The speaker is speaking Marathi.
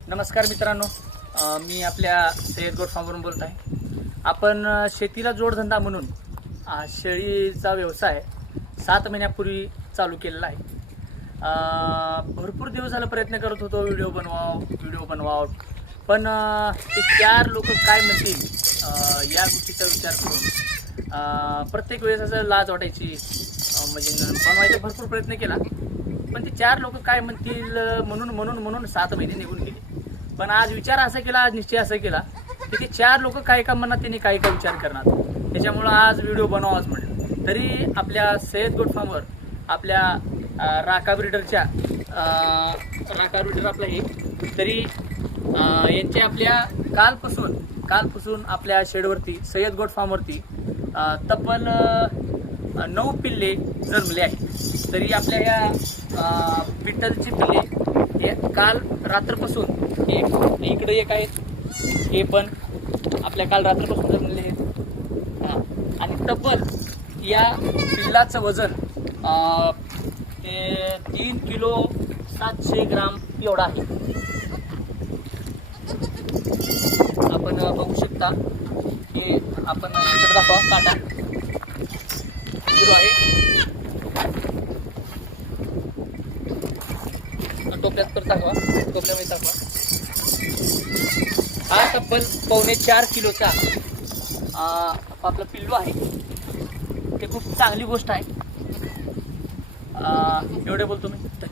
नमस्कार मित्रांनो, मी आपल्या सय्यद गोट फार्मवरून बोलत आहे. आपण शेतीला जोडधंदा म्हणून शेळीचा व्यवसाय 7 महिन्यापूर्वी चालू केलेला आहे. भरपूर दिवस झाला प्रयत्न करत होतो व्हिडिओ बनवावं, पण ते 4 लोक काय म्हणतील या गोष्टीचा विचार करून प्रत्येक वेळेस असं लाज वाटायची. म्हणजे बनवायचा भरपूर प्रयत्न केला, पण ते 4 लोक काय म्हणतील म्हणून 7 महिने निघून गेले. पण आज विचार असा केला, आज निश्चय असा केला की ते 4 लोक काय का म्हणणार, त्यांनी काय काय विचार करणार. त्याच्यामुळं आज व्हिडिओ बनवावाच म्हणलं. तरी आपल्या सय्यद गोट फार्मवर आपल्या राका ब्रिडरच्या राका ब्रिडर आपलं हे तरी यांचे आपल्या कालपासून आपल्या शेडवरती सय्यद गोट फार्मवरती तब्बल 9 पिल्ले जन्मले आहेत. तरी आपल्या ह्या पिट्टलचे पिल्ले हे काल रात्रपासून इकडे एक आहेत, हे पण आपल्या काल रात्रपासून जन्मले आहेत. आणि तब्बल या पिल्लाचं वजन ते 3 किलो 700 ग्राम एवढा आहे. आपण बघू शकता की आपण इकडे दाखवा काटा आहे, टोपल्यात तर दाखवा, टोपल्यामध्ये दाखवा. हा तब्बल 4.25 किलोचा आपलं पिल्लू आहे. ते खूप चांगली गोष्ट आहे. एवढे बोलतो मी.